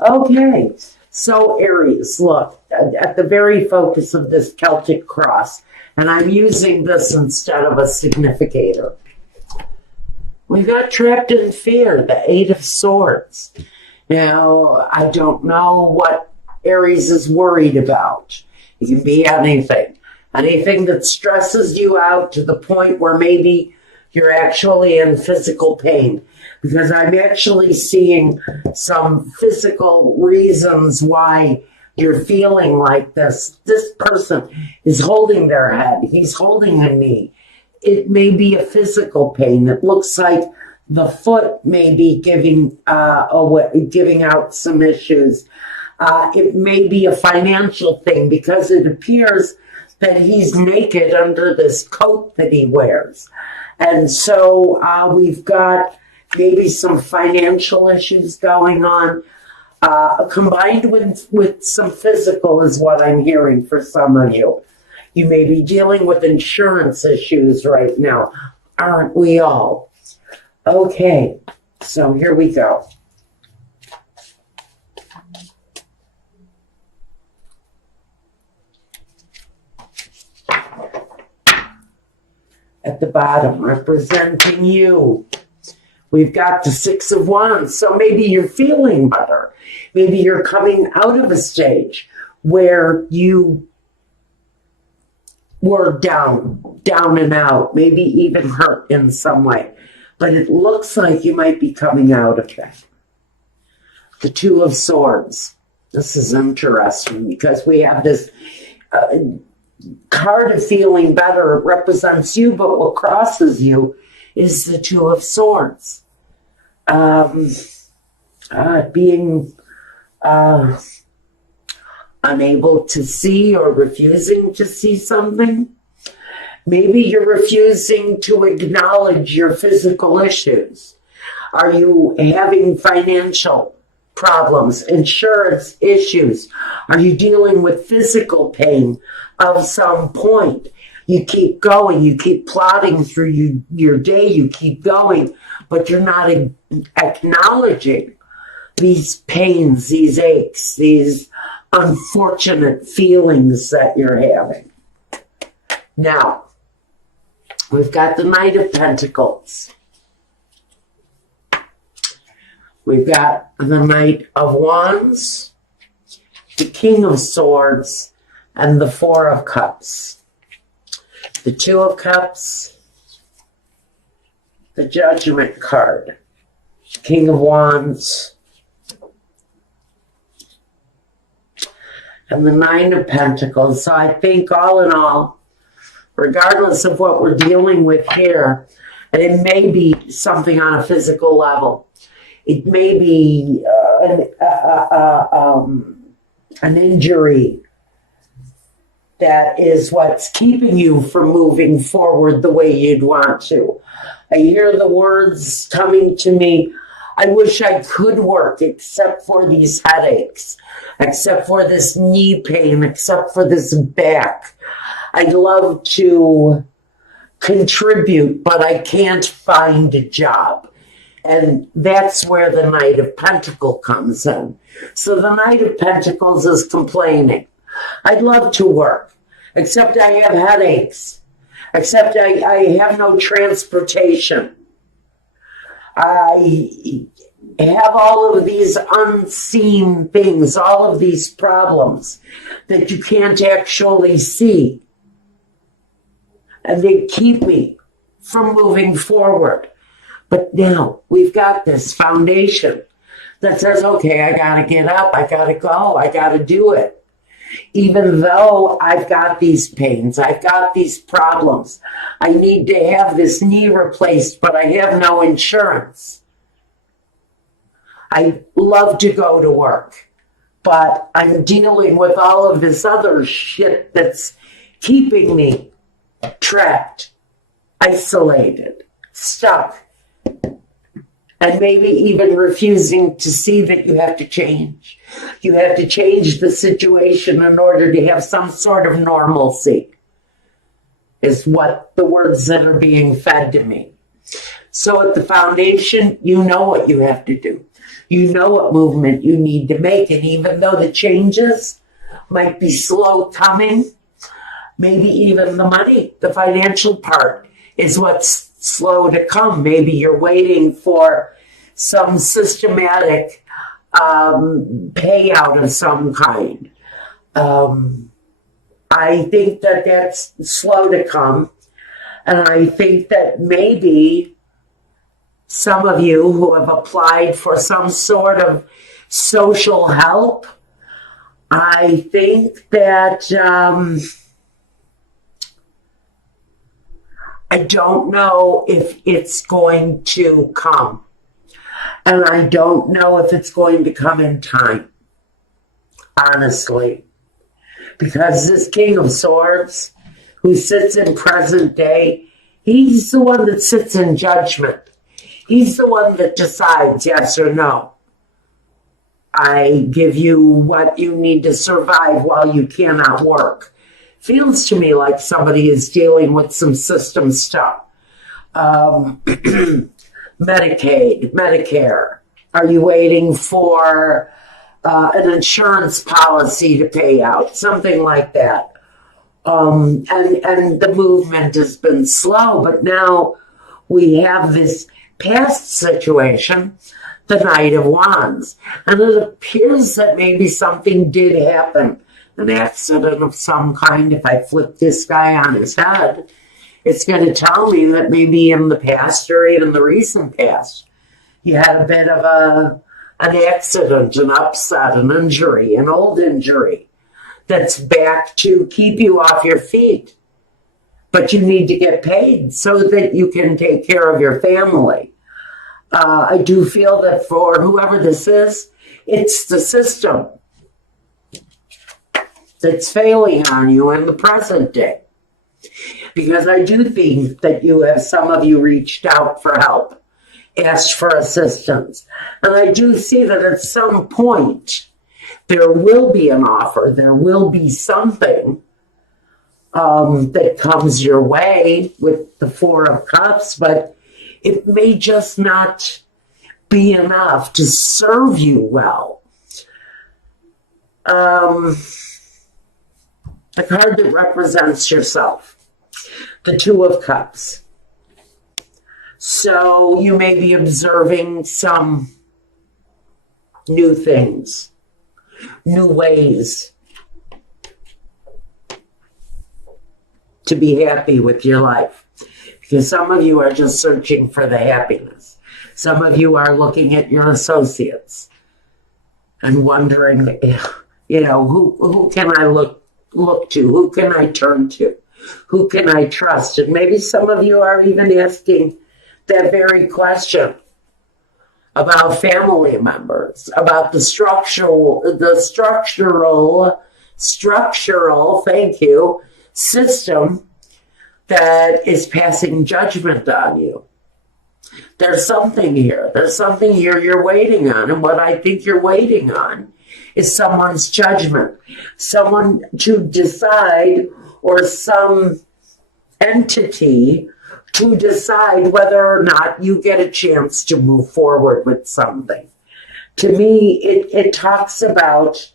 Okay, so Aries, look, at the very focus of this Celtic cross, and I'm using this instead of a significator. We got trapped in fear, the Eight of Swords. Now, I don't know what Aries is worried about. It can be anything. Anything that stresses you out to the point where maybe you're actually in physical pain. Because I'm actually seeing some physical reasons why you're feeling like this. This person is holding their head. He's holding a knee. It may be a physical pain. It looks like the foot may be giving out some issues. It may be a financial thing because it appears that he's naked under this coat that he wears. And so we've got maybe some financial issues going on, combined with some physical is what I'm hearing for some of you. You may be dealing with insurance issues right now. Aren't we all? Okay, so here we go. At the bottom, representing you, we've got the Six of Wands. So maybe you're feeling better. Maybe you're coming out of a stage where you were down and out, maybe even hurt in some way. But it looks like you might be coming out of that. The Two of Swords. This is interesting because we have this card of feeling better. It represents you, but what crosses you is the Two of Swords. Being unable to see or refusing to see something. Maybe you're refusing to acknowledge your physical issues. Are you having financial problems, insurance issues? Are you dealing with physical pain of some point? You keep going, you keep plodding through your day, you keep going, but you're not acknowledging these pains, these aches, these unfortunate feelings that you're having. Now, we've got the Knight of Pentacles. We've got the Knight of Wands, the King of Swords, and the Four of Cups. The Two of Cups, the Judgment card, King of Wands, and the Nine of Pentacles. So I think all in all, regardless of what we're dealing with here, and it may be something on a physical level, it may be an injury that is what's keeping you from moving forward the way you'd want to. I hear the words coming to me, I wish I could work except for these headaches, except for this knee pain, except for this back. I'd love to contribute, but I can't find a job. And that's where the Knight of Pentacles comes in. So the Knight of Pentacles is complaining. I'd love to work, except I have headaches, except I have no transportation. I have all of these unseen things, all of these problems that you can't actually see. And they keep me from moving forward. But now we've got this foundation that says, okay, I got to get up, I got to go, I got to do it. Even though I've got these pains, I've got these problems, I need to have this knee replaced, but I have no insurance. I love to go to work, but I'm dealing with all of this other shit that's keeping me trapped, isolated, stuck. And maybe even refusing to see that you have to change. You have to change the situation in order to have some sort of normalcy, is what the words that are being fed to me. So at the foundation, you know what you have to do. You know what movement you need to make. And even though the changes might be slow coming, maybe even the money, the financial part is what's slow to come. Maybe you're waiting for some systematic payout of some kind. I think that that's slow to come. And I think that maybe some of you who have applied for some sort of social help, I think that I don't know if it's going to come. And I don't know if it's going to come in time, honestly. Because this King of Swords, who sits in present day, he's the one that sits in judgment. He's the one that decides yes or no. I give you what you need to survive while you cannot work. Feels to me like somebody is dealing with some system stuff. Medicaid, Medicare. Are you waiting for an insurance policy to pay out? Something like that. And the movement has been slow, but now we have this past situation, the Knight of Wands. And it appears that maybe something did happen, an accident of some kind. If I flip this guy on his head, it's going to tell me that maybe in the past or even the recent past, you had a bit of an accident, an upset, an injury, an old injury that's back to keep you off your feet. But you need to get paid so that you can take care of your family. I do feel that for whoever this is, it's the system that's failing on you in the present day. Because I do think that some of you reached out for help, asked for assistance. And I do see that at some point, there will be an offer, there will be something that comes your way with the Four of Cups, but it may just not be enough to serve you well. The card that represents yourself, the Two of Cups. So you may be observing some new things, new ways to be happy with your life. Because some of you are just searching for the happiness. Some of you are looking at your associates and wondering, who can I look to? Who can I turn to? Who can I trust? And maybe some of you are even asking that very question about family members, about the structural, thank you, system that is passing judgment on you. There's something here. There's something here you're waiting on. And what I think you're waiting on is someone's judgment. Someone to decide, or some entity to decide whether or not you get a chance to move forward with something. To me, it talks about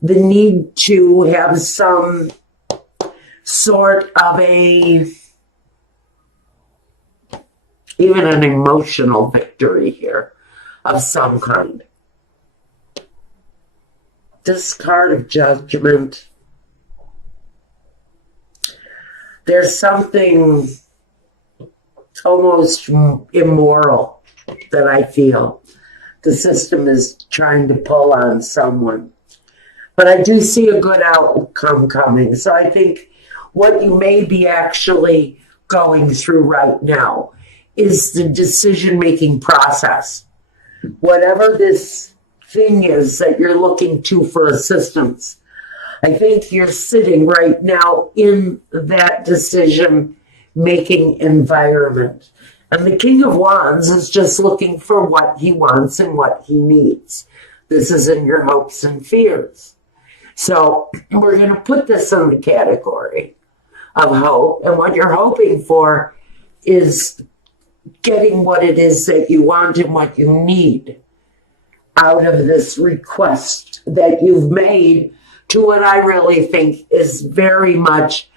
the need to have some sort of even an emotional victory here of some kind. This card of Judgment, there's something almost immoral that I feel the system is trying to pull on someone. But I do see a good outcome coming. So I think what you may be actually going through right now is the decision-making process. Whatever this thing is that you're looking to for assistance, I think you're sitting right now in that decision-making environment. And the King of Wands is just looking for what he wants and what he needs. This is in your hopes and fears. So we're going to put this in the category of hope. And what you're hoping for is getting what it is that you want and what you need. out of this request that you've made to what I really think is very much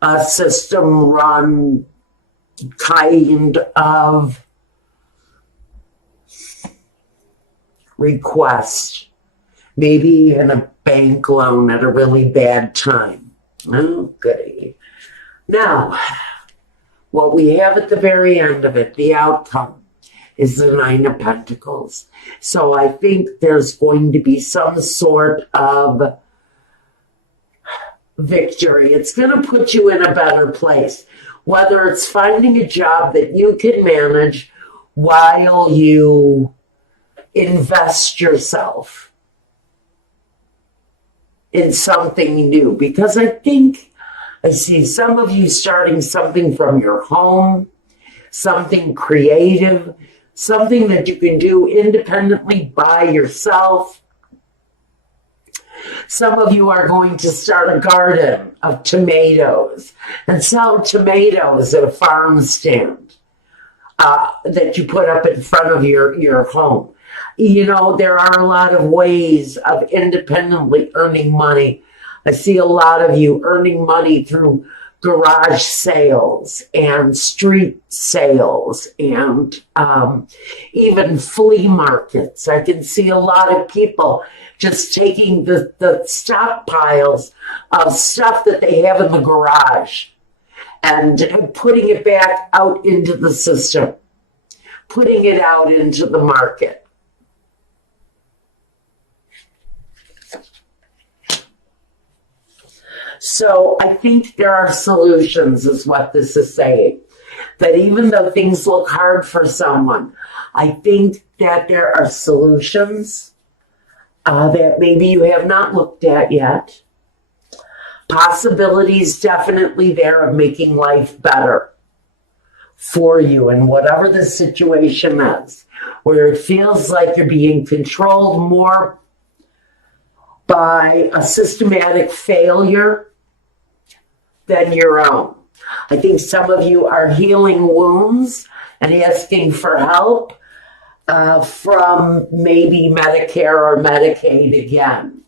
a system-run kind of request. Maybe even a bank loan at a really bad time. Oh, goody. Now, what we have at the very end of it, the outcome, is the Nine of Pentacles. So I think there's going to be some sort of victory. It's going to put you in a better place. Whether it's finding a job that you can manage while you invest yourself in something new. Because I think I see some of you starting something from your home, something creative, something that you can do independently by yourself. Some of you are going to start a garden of tomatoes and sell tomatoes at a farm stand that you put up in front of your home. You know, there are a lot of ways of independently earning money. I see a lot of you earning money through garage sales and street sales and even flea markets. I can see a lot of people just taking the stockpiles of stuff that they have in the garage and putting it back out into the system, putting it out into the market. So I think there are solutions, is what this is saying. That even though things look hard for someone, I think that there are solutions that maybe you have not looked at yet. Possibilities definitely there of making life better for you in whatever the situation is, where it feels like you're being controlled more by a systematic failure than your own. I think some of you are healing wounds and asking for help from maybe Medicare or Medicaid again.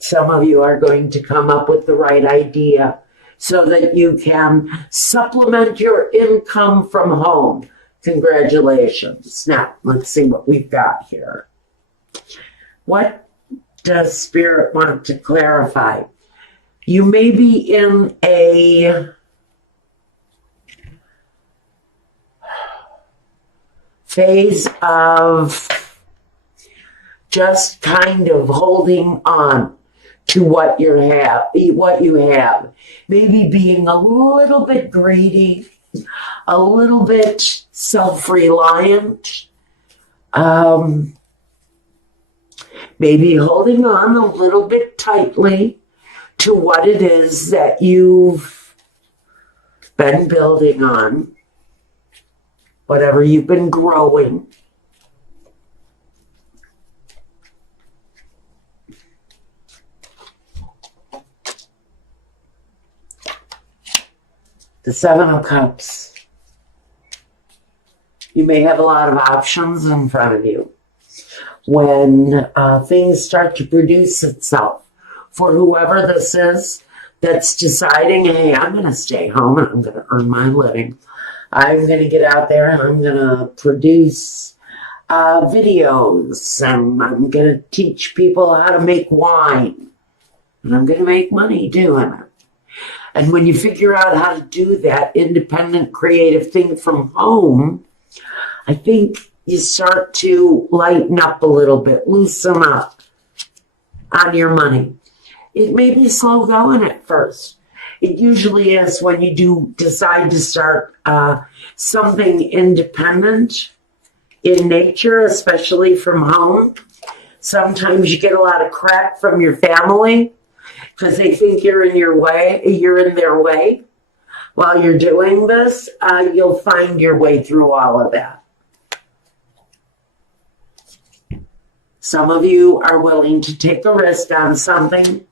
Some of you are going to come up with the right idea so that you can supplement your income from home. Congratulations. Now, let's see what we've got here. What does Spirit want to clarify? You may be in a phase of just kind of holding on to what you have. Maybe being a little bit greedy, a little bit self-reliant, maybe holding on a little bit tightly to what it is that you've been building on, whatever you've been growing. The Seven of Cups. You may have a lot of options in front of you when things start to produce itself. For whoever this is that's deciding, hey, I'm going to stay home and I'm going to earn my living. I'm going to get out there and I'm going to produce videos and I'm going to teach people how to make wine. And I'm going to make money doing it. And when you figure out how to do that independent creative thing from home, I think you start to lighten up a little bit, loosen up on your money. It may be slow going at first. It usually is when you do decide to start something independent in nature, especially from home. Sometimes you get a lot of crap from your family because they think you're in their way. While you're doing this, you'll find your way through all of that. Some of you are willing to take a risk on something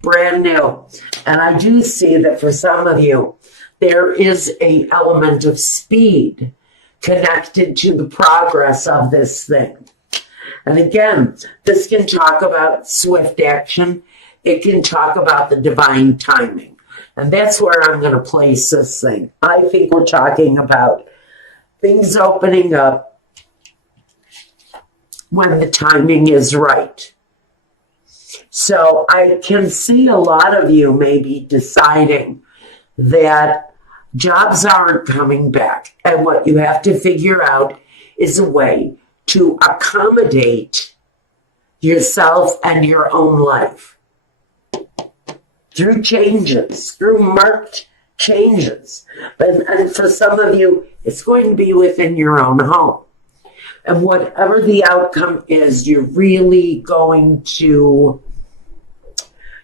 brand new. And I do see that for some of you, there is an element of speed connected to the progress of this thing. And again, this can talk about swift action. It can talk about the divine timing. And that's where I'm going to place this thing. I think we're talking about things opening up when the timing is right. So I can see a lot of you maybe deciding that jobs aren't coming back. And what you have to figure out is a way to accommodate yourself and your own life through changes, through marked changes. And for some of you, it's going to be within your own home. And whatever the outcome is, you're going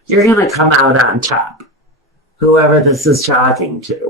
to come out on top, whoever this is talking to.